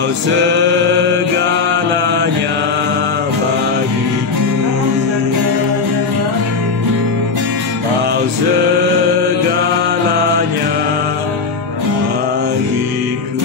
Kau segalanya bagiku, Kau segalanya bagiku.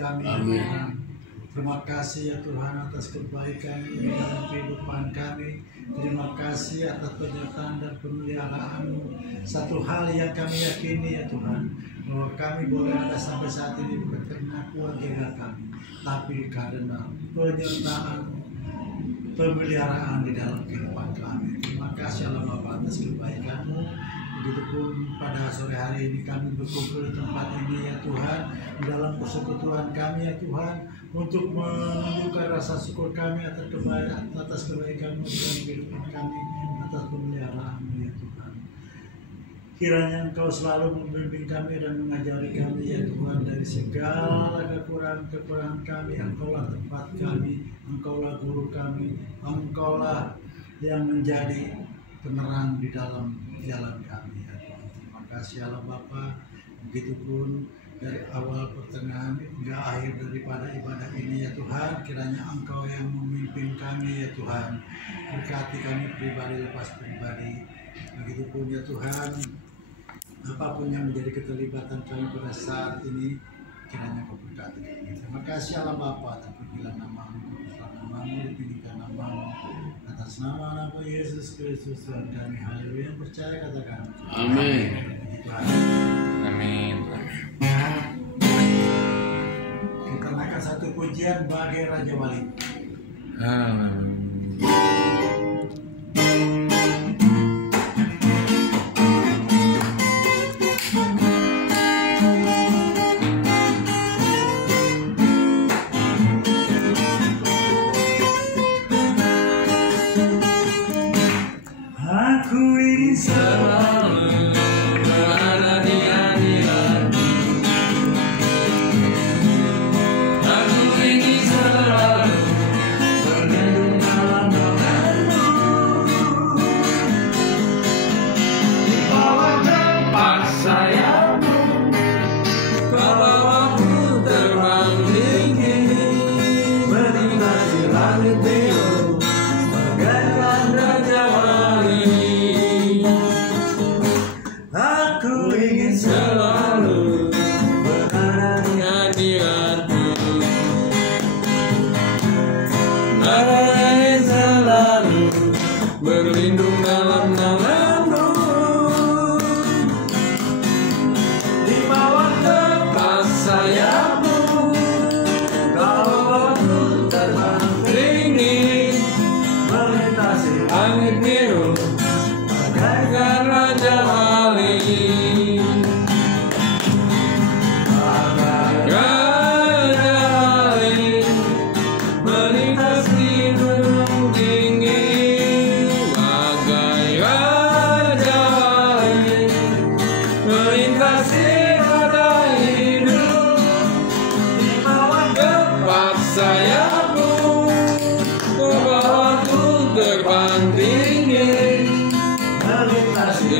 Amin. Terima kasih ya Tuhan atas kebaikan dalam kehidupan kami. Terima kasih atas penyertaan dan pemeliharaan-Mu. Satu hal yang kami yakini ya Tuhan, bahwa kami boleh ada sampai saat ini bukan karena keluarga kami, tapi karena penyertaan pemeliharaan di dalam kehidupan kami. Terima kasih Allah Bapa atas kebaikan-Mu. Begitupun pada sore hari ini kami berkumpul di tempat ini ya Tuhan, di dalam persekutuan kami ya Tuhan, untuk menunjukkan rasa syukur kami atas kebaikan-Mu dalam kehidupan kami, atas pemeliharaan-Mu ya Tuhan. Kiranya Engkau selalu membimbing kami dan mengajari kami ya Tuhan, dari segala kekurangan kami. Engkaulah tempat kami, Engkaulah guru kami, Engkaulah yang menjadi penerang di dalam jalan kami ya Tuhan. Terima kasih Allah Bapa. Begitupun dari awal pertengahan hingga akhir daripada ibadah ini ya Tuhan, kiranya Engkau yang memimpin kami ya Tuhan. Berkati kami pribadi lepas pribadi. Begitupun ya Tuhan, apapun yang menjadi keterlibatan kami pada saat ini, kiranya Kau berkati kami. Terima kasih Allah Bapa, terpujilah nama-Mu, dipilihkan nama-Mu, atas nama Yesus Kristus Tuhan kami. Haleluya. Yang percaya katakan amin. Amin. Kita naikkan satu pujian bagi Raja Wali. Aku ingin selalu berada di hadirat-Mu. Aku ingin selalu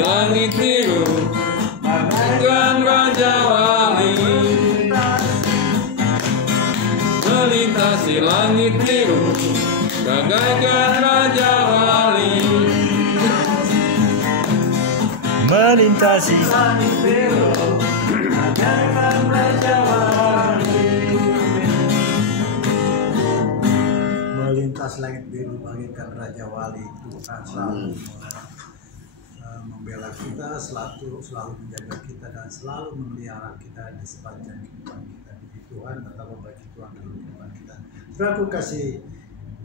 langit biru bagaikan Raja Wali. Melintasi langit biru bagaikan Raja Wali. Melintasi langit biru bagaikan Raja Wali. Melintas langit biru bagaikan Raja Wali. Tuhan selalu membela kita, selalu menjaga kita, dan selalu memelihara kita di sepanjang kehidupan kita. Jadi Tuhan betapa baik Tuhan dalam kehidupan kita. Saudaraku kasih,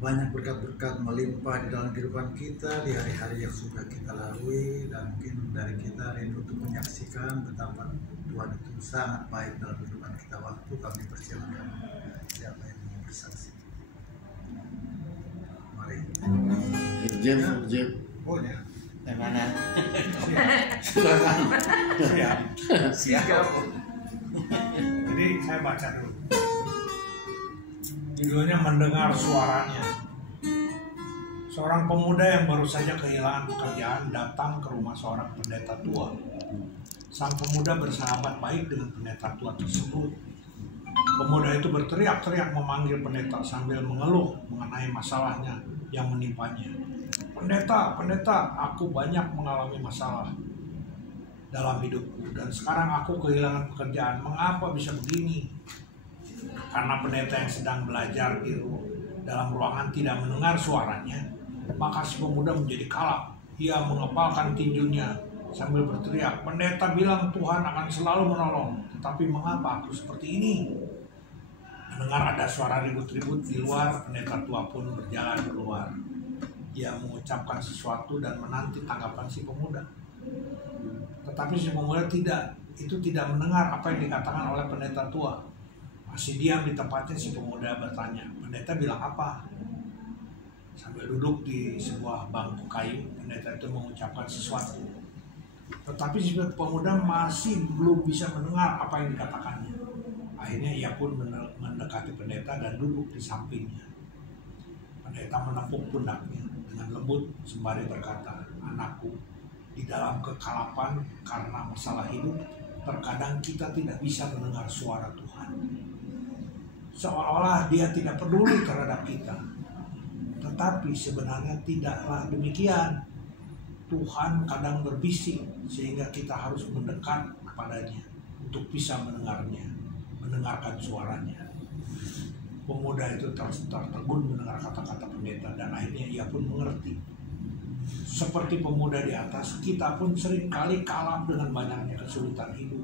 banyak berkat-berkat melimpah di dalam kehidupan kita di hari-hari yang sudah kita lalui, dan mungkin dari kita rindu untuk menyaksikan betapa Tuhan itu sangat baik dalam kehidupan kita. Waktu kami persilakan siapa yang mau bersaksi. Mari. Jim. Oh ya. Yang mana? Siap. Jadi saya baca dulu. Judulnya Mendengar Suaranya. Seorang pemuda yang baru saja kehilangan pekerjaan datang ke rumah seorang pendeta tua. Sang pemuda bersahabat baik dengan pendeta tua tersebut. Pemuda itu berteriak-teriak memanggil pendeta sambil mengeluh mengenai masalahnya yang menimpanya. Pendeta, aku banyak mengalami masalah dalam hidupku dan sekarang aku kehilangan pekerjaan. Mengapa bisa begini? Karena pendeta yang sedang belajar di dalam ruangan tidak mendengar suaranya, maka si pemuda menjadi kalap. Ia mengepalkan tinjunya sambil berteriak, pendeta bilang Tuhan akan selalu menolong, tetapi mengapa aku seperti ini? Mendengar ada suara ribut-ribut di luar, pendeta tua pun berjalan keluar. Ia mengucapkan sesuatu dan menanti tanggapan si pemuda. Tetapi si pemuda tidak mendengar apa yang dikatakan oleh pendeta tua. Masih diam di tempatnya, si pemuda bertanya, pendeta bilang apa? Sambil duduk di sebuah bangku kayu, pendeta itu mengucapkan sesuatu. Tetapi si pemuda masih belum bisa mendengar apa yang dikatakannya. Akhirnya ia pun mendekati pendeta dan duduk di sampingnya. Pendeta menepuk pundaknya dengan lembut sembari berkata, anakku, di dalam kekalapan karena masalah hidup, terkadang kita tidak bisa mendengar suara Tuhan. Seolah-olah dia tidak peduli terhadap kita. Tetapi sebenarnya tidaklah demikian. Tuhan kadang berbisik sehingga kita harus mendekat kepadanya untuk bisa mendengarkan suaranya. Pemuda itu tertegun mendengar kata-kata pendeta dan akhirnya ia pun mengerti. Seperti pemuda di atas, kita pun seringkali kalap dengan banyaknya kesulitan hidup.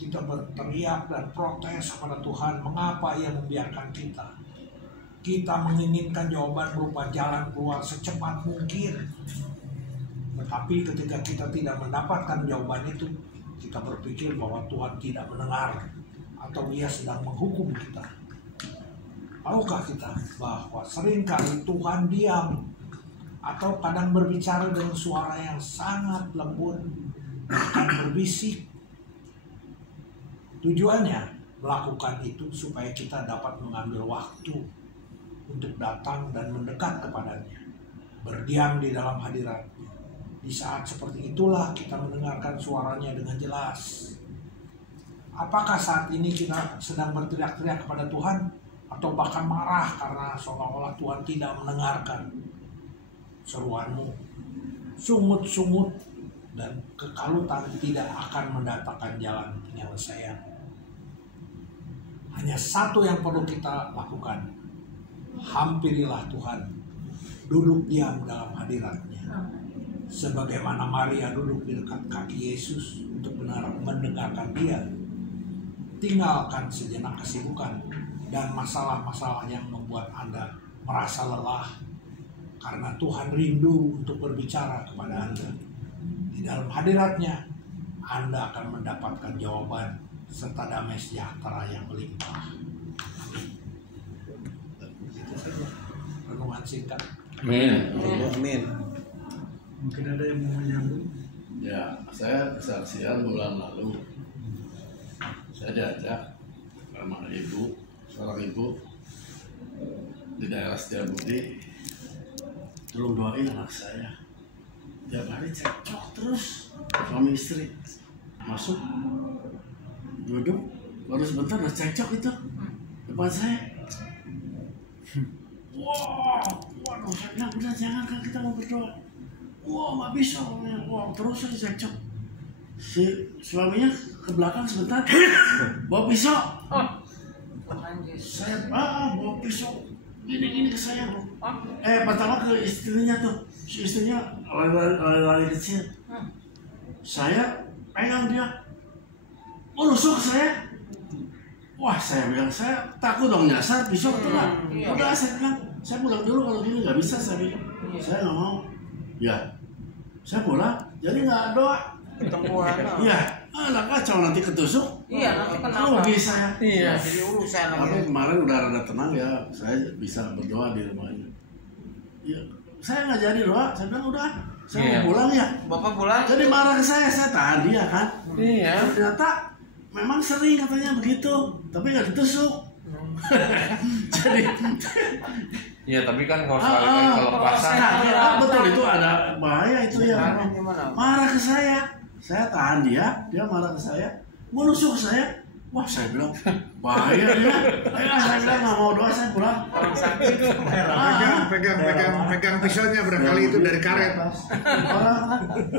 Kita berteriak dan protes kepada Tuhan, mengapa ia membiarkan kita? Kita menginginkan jawaban berupa jalan keluar secepat mungkin. Tetapi ketika kita tidak mendapatkan jawaban itu, kita berpikir bahwa Tuhan tidak mendengar atau ia sedang menghukum kita. Tahukah kita bahwa seringkali Tuhan diam atau kadang berbicara dengan suara yang sangat lembut, bahkan berbisik. Tujuannya melakukan itu supaya kita dapat mengambil waktu untuk datang dan mendekat kepadanya, berdiam di dalam hadiratnya. Di saat seperti itulah kita mendengarkan suaranya dengan jelas. Apakah saat ini kita sedang berteriak-teriak kepada Tuhan? Atau bahkan marah karena seolah-olah Tuhan tidak mendengarkan seruanmu? Sungut-sungut dan kekalutan tidak akan mendatangkan jalan penyelesaian. Hanya satu yang perlu kita lakukan. Hampirilah Tuhan. Duduk diam dalam hadiratnya. Sebagaimana Maria duduk di dekat kaki Yesus untuk mendengarkan dia. Tinggalkan sejenak kesibukan dan masalah-masalah yang membuat Anda merasa lelah, karena Tuhan rindu untuk berbicara kepada Anda. Di dalam hadiratnya, Anda akan mendapatkan jawaban serta damai sejahtera yang melimpah. Itu saja renungan singkat. Amin. Amin. Mungkin ada yang mau menyambung? Ya, saya kesaksian bulan lalu. Saya diajak sama seorang ibu di daerah Setiabudi, tolong doain anak saya. tiap hari cekcok terus suami istri masuk duduk baru sebentar udah cekcok itu depan saya. Waduh, saya bilang udah jangan kan kita mau berdoa. Wah, nggak bisa. Wah, terus saya cekcok. Si suaminya ke belakang sebentar, bawa pisau. Saya bawa pisau. Gini ke saya. Pertama ke istrinya tuh, si istrinya lari kecil. Saya pegang dia, menusuk saya. Wah, saya bilang, saya takut dong nyasar pisau itu lah. Udah, saya bilang, saya pulang dulu kalau gini nggak bisa, saya bilang. Saya nggak mau. Ya, saya pulang, jadi nggak doa. Ketemuan. Iya, lah kacau nanti ketusuk. Iya, nanti kenapa? Rugi saya. Iya, jadi urusan Tapi lagi. kemarin udah rada tenang ya, saya bisa berdoa di rumahnya. Ya, saya nggak jadi doa, saya bilang udah, saya mau pulang ya. Bapak pulang. Jadi marah ke saya tahan dia kan. Iya. Ternyata memang sering katanya begitu, tapi nggak ditusuk. Jadi, Iya, tapi kan kalau sekali kelepasan. betul itu ada bahaya itu ya. Gimana? Marah ke saya tahan dia marah ke saya, mau nusuk saya. Wah, saya bilang bahaya dia. Saya bilang nggak mau doa, saya pulang. Orang sakit. Pegang pisaunya barangkali itu dari karet.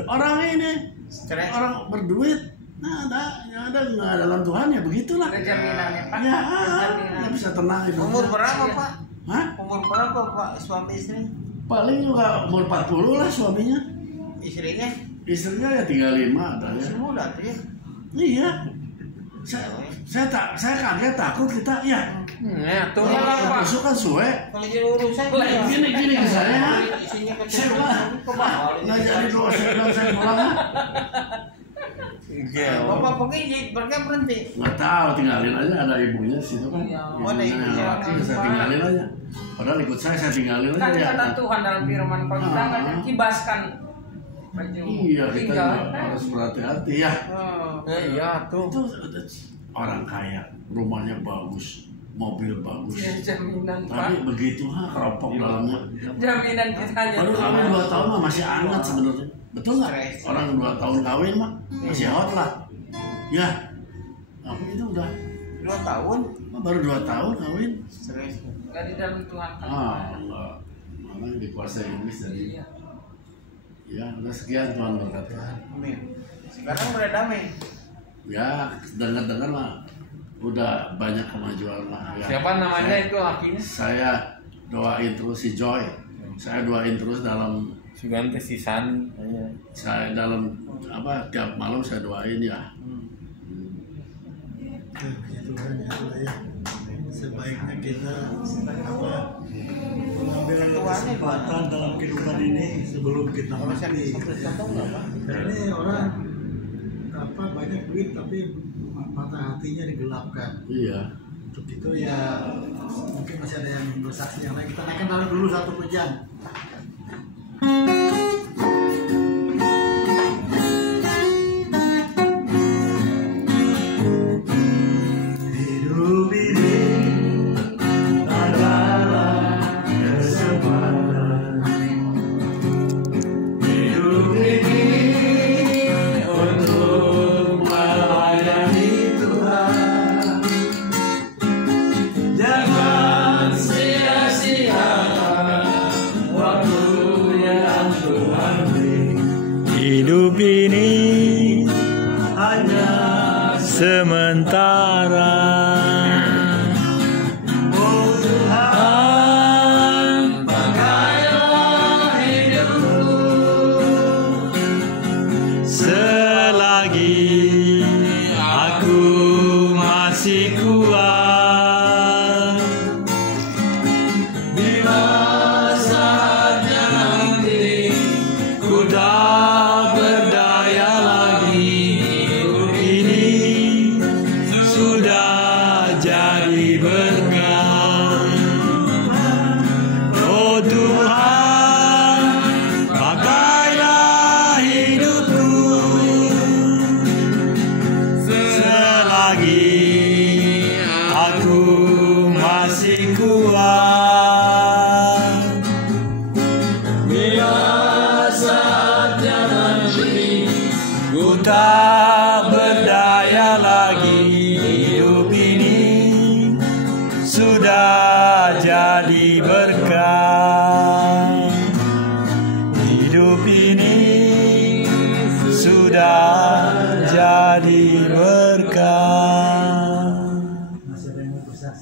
Orang ini Stres. orang berduit. Nah, ada nggak dalam Tuhan ya begitulah. Ada jaminannya, Pak. Ya, Jaminan. nggak bisa tenang itu. Umur berapa, Pak? Hah? Umur berapa, Pak, suami istri? Paling juga umur 40 lah suaminya. Istrinya? Istrinya ya 35 ada ya. Masih muda tuh ya. Iya. Saya kaget takut kita ya. Ya, tuh Masuk kan suwe. Kalau jadi urusan Gini ke saya. isinya Saya bilang ke bawah. nggak jadi doa, saya bilang saya pulang. Bapak pergi, mereka berhenti. Nggak tahu, tinggalin aja, ada ibunya di situ kan. Oh, ada ibunya. Saya tinggalin aja. Padahal ikut saya tinggalin aja. Kan Ya. kata Tuhan dalam firman kalau kita nggak kibaskan baju Iya, kita tinggal harus berhati-hati ya. iya tuh. Itu orang kaya, rumahnya bagus, mobil bagus. ya, jaminan Tapi Pak, begitu keropok dalamnya. jaminan kita hanya Baru kawin 2 tahun mah masih hangat sebenarnya. Betul nggak? Orang 2 tahun kawin mah masih hot lah. Ya. Tapi itu udah 2 tahun. baru 2 tahun kawin. Stres. nggak di dalam Tuhan kan. Enggak. Malah dikuasai iblis jadi. Iya. Ya, udah sekian Tuhan berkata. Amin. Sekarang udah damai. Ya, dengar-dengar lah. Udah banyak kemajuan lah. Ya. Siapa namanya itu lakinya? Saya doain terus si Joy. Saya doain terus dalam Sugante Sisan. saya dalam tiap malam saya doain ya. Tuhan ya. Sebaiknya kita mengambil kesempatan dalam kehidupan ini sebelum kita mati. Ini orang banyak duit tapi mata hatinya digelapkan. Iya. Untuk itu ya mungkin masih ada yang bersaksi yang lain. Kita naikkan dulu 1 pujian. Hidup ini adalah kesempatan. Hidup ini untuk melayani Tuhan. Jangan sia-siakan waktu yang Tuhan beri. Hidup ini Hanya sementara. oh Tuhan, pakailah hidupku Selagi aku masih kuat, bila saatnya nanti ku tak berdaya lagi. Hidup ini sudah jadi berkat. Oh Tuhan, pakailah hidupku selagi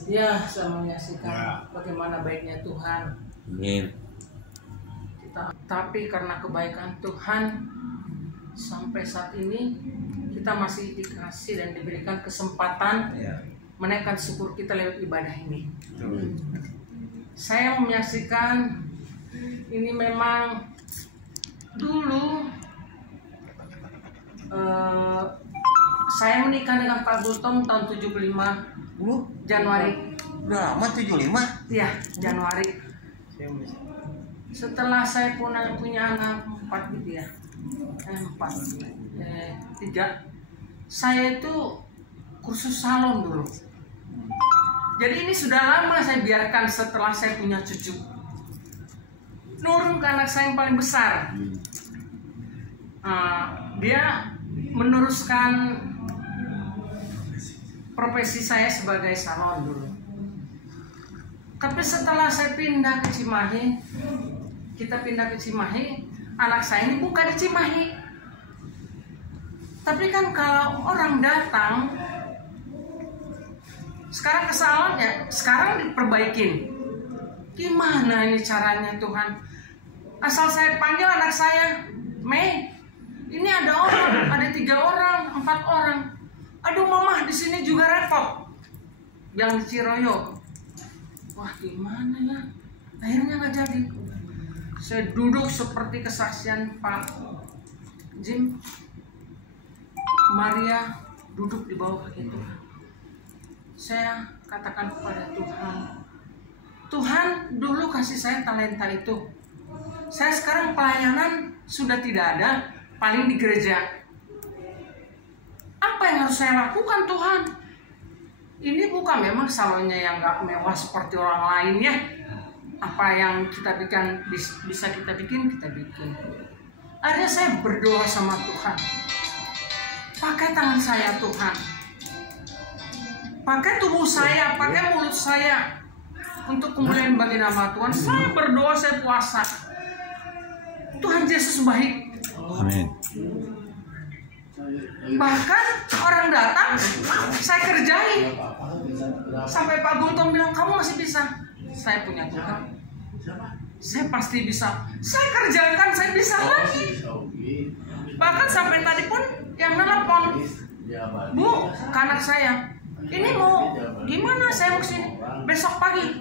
Ya, saya menyaksikan bagaimana baiknya Tuhan. Amin. Tapi karena kebaikan Tuhan, sampai saat ini kita masih dikasih dan diberikan kesempatan menaikkan syukur kita lewat ibadah ini. Saya menyaksikan ini memang dulu saya menikah dengan Pak Gultom tahun 75 Januari. Udah lama 75. Ya, Januari. Setelah saya punya anak 4 gitu ya. 3. Saya itu kursus salon dulu. Jadi ini sudah lama saya biarkan setelah saya punya cucu. Nurun ke anak saya yang paling besar. Dia meneruskan profesi saya sebagai salon dulu. Tapi setelah saya pindah ke Cimahi, kita pindah ke Cimahi, anak saya ini buka di Cimahi. Tapi kan kalau orang datang sekarang ke salon ya, sekarang diperbaikin. Gimana ini caranya Tuhan? Asal saya panggil anak saya, Mei, ini ada orang, ada 3 orang, 4 orang. Aduh mama di sini juga repot. Yang di Ciroyo. Wah gimana ya? Akhirnya nggak jadi. Saya duduk seperti kesaksian Pak Jim. Maria duduk di bawah kaki Tuhan. Saya katakan kepada Tuhan, Tuhan dulu kasih saya talenta itu. Saya sekarang pelayanan sudah tidak ada, paling di gereja. Apa yang harus saya lakukan Tuhan? Ini bukan memang salonnya yang gak mewah seperti orang lain ya. Apa yang kita bikin bisa kita bikin, kita bikin. Akhirnya saya berdoa sama Tuhan. Pakai tangan saya Tuhan. Pakai tubuh saya, pakai mulut saya. Untuk kemuliaan bagi nama Tuhan. Saya berdoa, saya puasa. Tuhan Yesus baik. Amin. Bahkan orang datang, saya kerjain. Sampai Pak Gultom bilang, kamu masih bisa. Saya punya Tuhan. Saya pasti bisa. Saya kerjakan, saya bisa lagi. Bahkan sampai tadi pun yang nelpon, Bu, ke anak saya, ini mau gimana saya mau kesini besok pagi.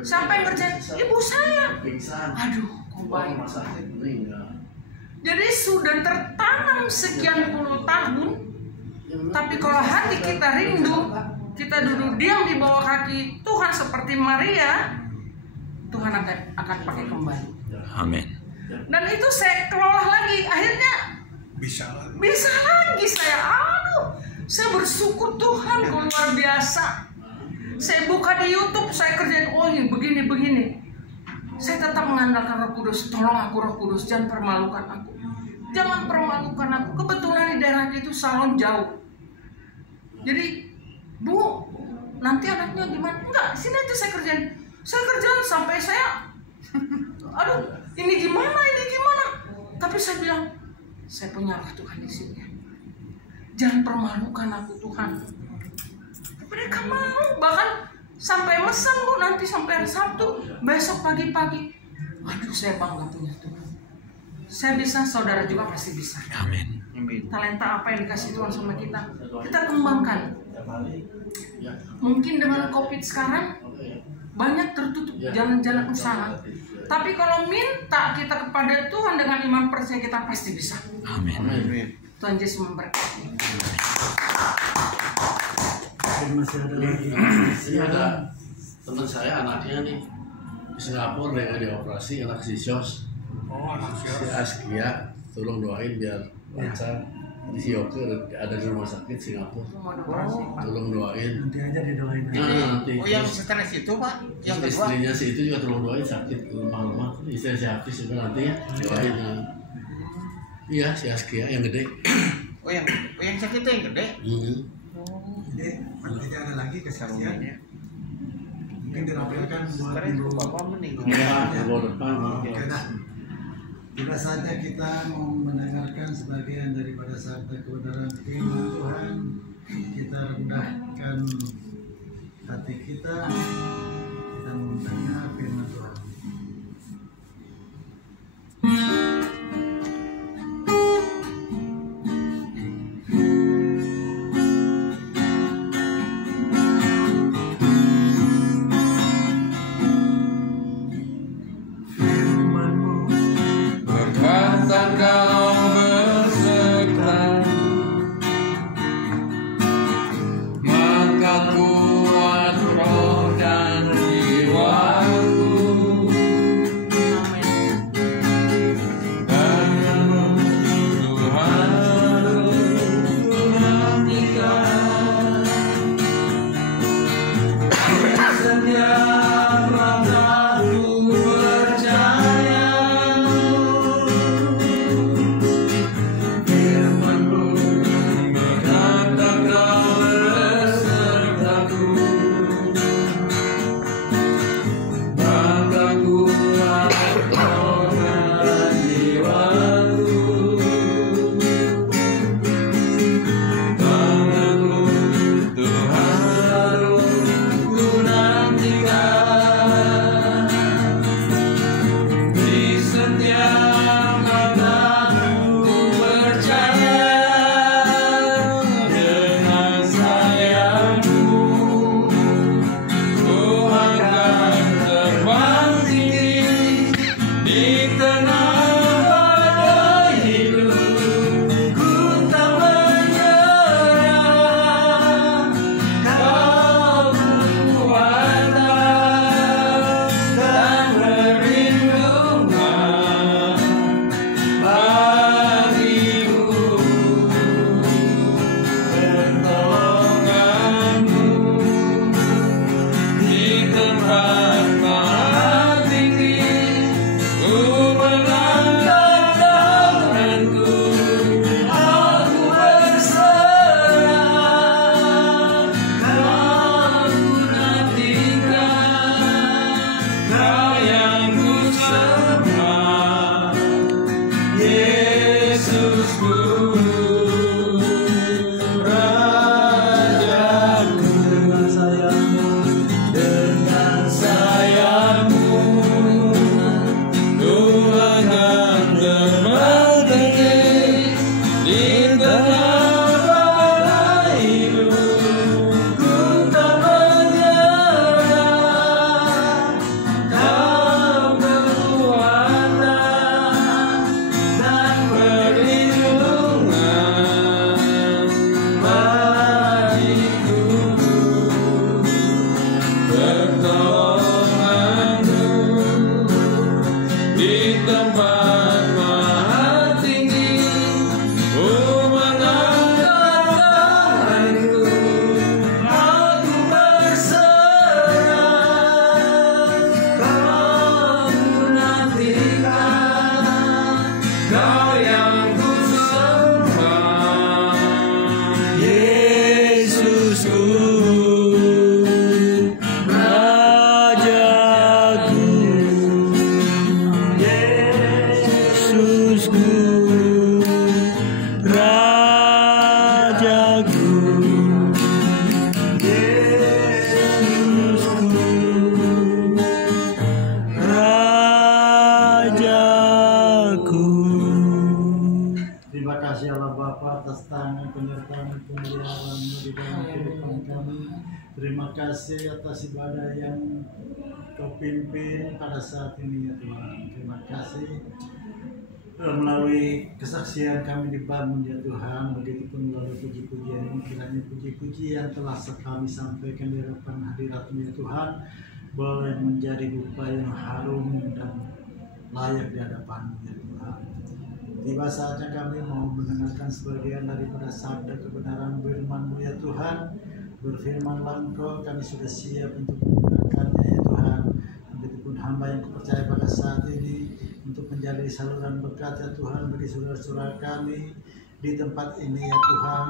Sampai ngerjain ibu saya. Aduh, kok baik. Jadi sudah tertanam sekian puluh tahun. Tapi kalau hati kita rindu, kita duduk diam di bawah kaki Tuhan seperti Maria, Tuhan akan pakai kembali. Amin. Dan itu saya kelola lagi. Akhirnya bisa lagi saya. Aduh, saya bersyukur Tuhan kok luar biasa. Saya buka di YouTube, saya kerjain ini begini. Saya tetap mengandalkan Roh Kudus. Tolong aku Roh Kudus, jangan permalukan aku. Jangan permalukan aku. Kebetulan di daerah itu salon jauh. Jadi, Bu, nanti anaknya gimana? Enggak, sini aja saya kerjain. Saya kerjain sampai saya, aduh, ini gimana? Tapi saya bilang, saya punya Roh Tuhan di sini. Jangan permalukan aku Tuhan. Mereka mau, bahkan sampai mesen Bu, nanti sampai hari Sabtu, besok pagi-pagi. Waduh, saya bangga punya Tuhan. Saya bisa, saudara juga pasti bisa. Amin. Talenta apa yang dikasih Tuhan sama kita, kita kembangkan. Mungkin dengan COVID sekarang banyak tertutup jalan-jalan usaha. Tapi kalau minta kita kepada Tuhan dengan iman percaya, kita pasti bisa. Amin. Tuhan Yesus memberkati. Masih ada lagi. Ini ada teman saya, anaknya nih di Singapura dengan dioperasi, anak si Syos. Si Askia, tolong doain biar lancar. Di Sioke ada di rumah sakit Singapura. Tolong doain. Nanti aja didoain. Nanti. Oh yang stres itu Pak, yang kedua. Istrinya si itu juga tolong doain, sakit lemah-lemah. Istrinya si Hafiz juga nanti ya doain. Iya si Askia yang gede. Oh yang sakit itu yang gede. Jadi nanti ada lagi kesaksian. Mungkin dirampilkan buat ibu Bapak meninggal. Iya, di depan. Oke, nah. Tidak saja kita mau mendengarkan sebagian daripada sabda kebenaran firman Tuhan, kita rendahkan hati kita. kita mendengar firman Tuhan. Terima kasih atas ibadah yang Kau pimpin pada saat ini ya Tuhan. Terima kasih melalui kesaksian kami dibangun ya Tuhan. Begitupun melalui puji-pujian, kiranya puji-pujian telah kami sampaikan di hadapan hadirat-Mu ya Tuhan, boleh menjadi dupa yang harum dan layak di hadapan-Mu ya Tuhan. Tiba saatnya kami mau mendengarkan sebagian daripada sabda kebenaran firman-Mu ya Tuhan. Berfirmanlah Engkau, kami sudah siap untuk mendengarkannya ya Tuhan. Begitupun hamba yang percaya pada saat ini untuk menjadi saluran berkat ya Tuhan bagi saudara-saudara kami di tempat ini ya Tuhan.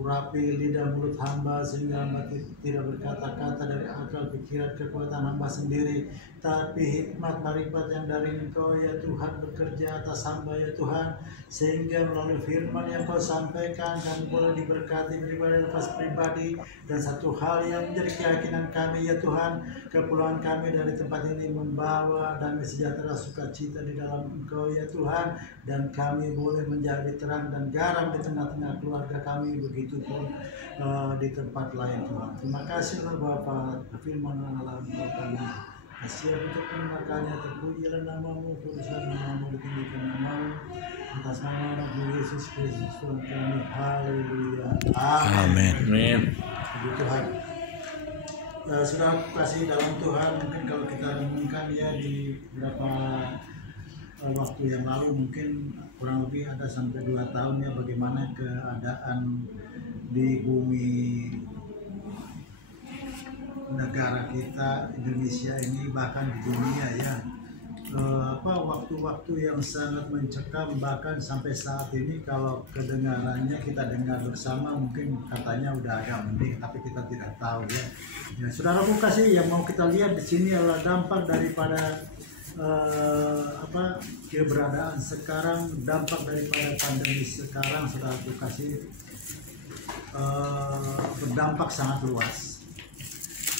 urapi lidah mulut hamba sehingga hamba tidak berkata-kata dari akal pikiran kekuatan hamba sendiri, tapi hikmat marifat yang dari Engkau ya Tuhan bekerja atas hamba ya Tuhan, sehingga melalui firman yang Kau sampaikan kami boleh diberkati pribadi lepas pribadi. Dan satu hal yang menjadi keyakinan kami ya Tuhan, kepulangan kami dari tempat ini membawa damai sejahtera sukacita di dalam Engkau ya Tuhan, dan kami boleh menjadi terang dan garam di tengah-tengah keluarga kami, begitupun di tempat lain Tuhan. Terima kasih Bapa, firman Allah Engkau kami kasih untuk mendengarkannya. Terpujilah nama-Mu, kuduslah nama-Mu, ditinggikan nama-Mu, atas nama Nabi Yesus Kristus Tuhan kami. Haleluya. Amin. Amin. Puji Tuhan. Sudah kasih dalam Tuhan, mungkin kalau kita renungkan ya di beberapa waktu yang lalu, mungkin kurang lebih ada sampai 2 tahun ya, bagaimana keadaan di bumi negara kita Indonesia ini, bahkan di dunia ya, waktu-waktu yang sangat mencekam, bahkan sampai saat ini kalau kedengarannya kita dengar bersama mungkin katanya udah agak mending, tapi kita tidak tahu ya. Ya, saudaraku kasih, yang mau kita lihat di sini adalah dampak daripada keberadaan sekarang, dampak daripada pandemi sekarang, saudaraku kasih, berdampak sangat luas,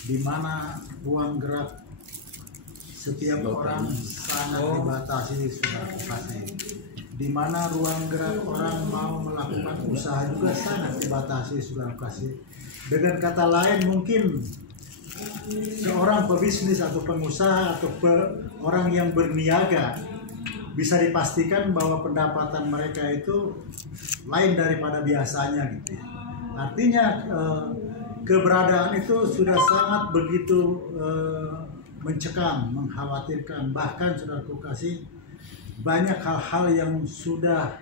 di mana ruang gerak setiap orang sangat dibatasi, saudaraku kasih. Di mana ruang gerak orang mau melakukan usaha juga sangat dibatasi, saudaraku kasih. Dengan kata lain, mungkin seorang pebisnis atau pengusaha atau orang yang berniaga bisa dipastikan bahwa pendapatan mereka itu lain daripada biasanya gitu ya. Artinya keberadaan itu sudah sangat begitu mencekam, mengkhawatirkan. Bahkan saudaraku kasih, banyak hal-hal yang sudah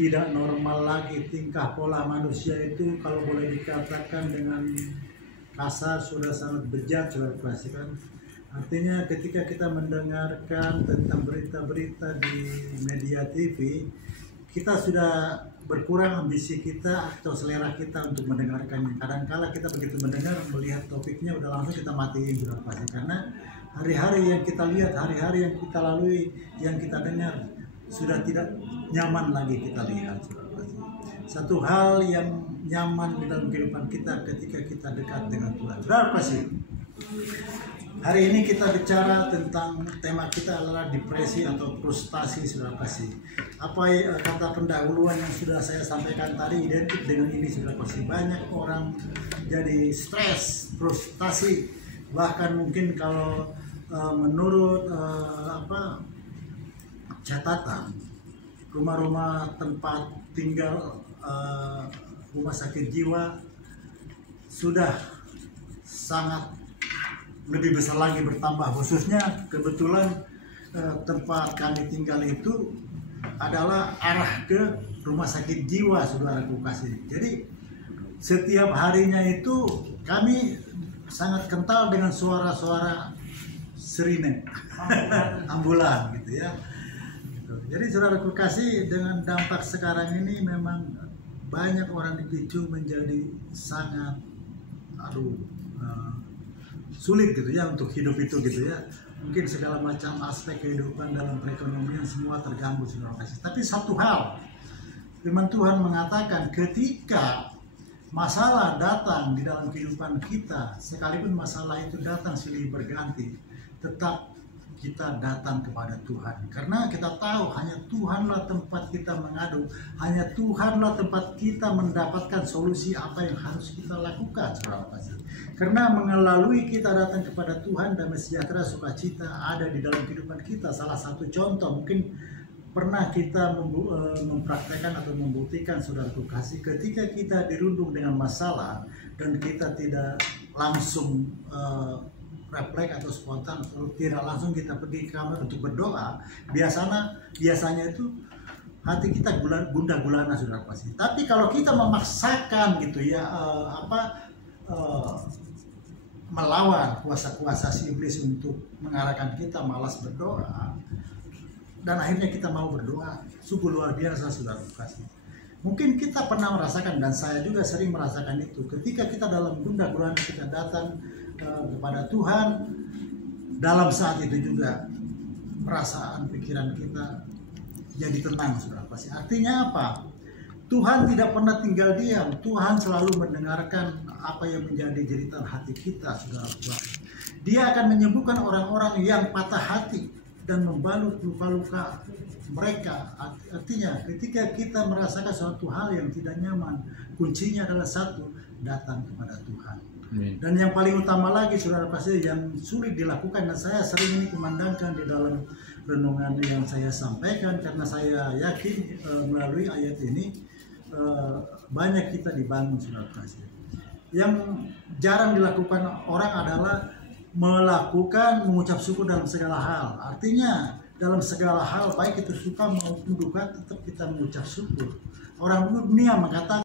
tidak normal lagi. Tingkah pola manusia itu kalau boleh dikatakan dengan kasar sudah sangat bejat, saudaraku kasih kan. Artinya ketika kita mendengarkan tentang berita-berita di media TV, kita sudah berkurang ambisi kita atau selera kita untuk mendengarkannya. Kadang-kala kita begitu mendengar, melihat topiknya udah langsung kita matiin, saudaraku kasih. Karena hari-hari yang kita lihat, hari-hari yang kita lalui, yang kita dengar sudah tidak nyaman lagi kita lihat, saudaraku kasih. Satu hal yang nyaman di dalam kehidupan kita ketika kita dekat dengan Tuhan. Saudaraku kasih, hari ini kita bicara tentang tema kita adalah depresi atau frustasi, saudaraku kasih. Apa kata pendahuluan yang sudah saya sampaikan tadi identik dengan ini, saudaraku kasih. Banyak orang jadi stres, frustasi, bahkan mungkin kalau menurut catatan rumah-rumah tempat tinggal, rumah sakit jiwa sudah sangat lebih besar lagi bertambah. Khususnya kebetulan tempat kami tinggal itu adalah arah ke rumah sakit jiwa, saudaraku kasih. Jadi setiap harinya itu kami sangat kental dengan suara-suara sirine ambulan gitu ya. Jadi saudaraku kasih, dengan dampak sekarang ini memang banyak orang dipicu menjadi sangat sulit gitu ya untuk hidup itu gitu ya. Mungkin segala macam aspek kehidupan dalam perekonomian semua terganggu, saudara kasih. Tapi satu hal, firman Tuhan mengatakan ketika masalah datang di dalam kehidupan kita, sekalipun masalah itu datang silih berganti, tetap kita datang kepada Tuhan. Karena kita tahu hanya Tuhanlah tempat kita mengadu, hanya Tuhanlah tempat kita mendapatkan solusi apa yang harus kita lakukan, saudara kasih. Karena melalui kita datang kepada Tuhan, damai sejahtera sukacita ada di dalam kehidupan kita. Salah satu contoh mungkin pernah kita mempraktekkan atau membuktikan, saudaraku kasih, ketika kita dirundung dengan masalah dan kita tidak langsung refleks atau spontan atau tidak langsung kita pergi ke kamar untuk berdoa, biasanya itu hati kita gundah gulana, saudara kasih. Tapi kalau kita memaksakan gitu ya, melawan kuasa-kuasa si iblis untuk mengarahkan kita malas berdoa, dan akhirnya kita mau berdoa, sungguh luar biasa, saudara kasih. Mungkin kita pernah merasakan, dan saya juga sering merasakan itu. Ketika kita dalam gundah gulana, kita datang kepada Tuhan, dalam saat itu juga perasaan pikiran kita jadi tenang, saudara kasih. Artinya apa? Tuhan tidak pernah tinggal diam. Tuhan selalu mendengarkan apa yang menjadi jeritan hati kita, saudara. Dia akan menyembuhkan orang-orang yang patah hati dan membalut luka-luka mereka. Artinya ketika kita merasakan suatu hal yang tidak nyaman, kuncinya adalah satu, datang kepada Tuhan. Dan yang paling utama lagi, saudara pasti yang sulit dilakukan, dan saya sering ini kumandangkan di dalam renungan yang saya sampaikan, karena saya yakin melalui ayat ini banyak kita dibangun, saudara kasih. Yang jarang dilakukan orang adalah mengucap syukur dalam segala hal. Artinya dalam segala hal, baik itu suka maupun duka, tetap kita mengucap syukur. Orang dunia mengatakan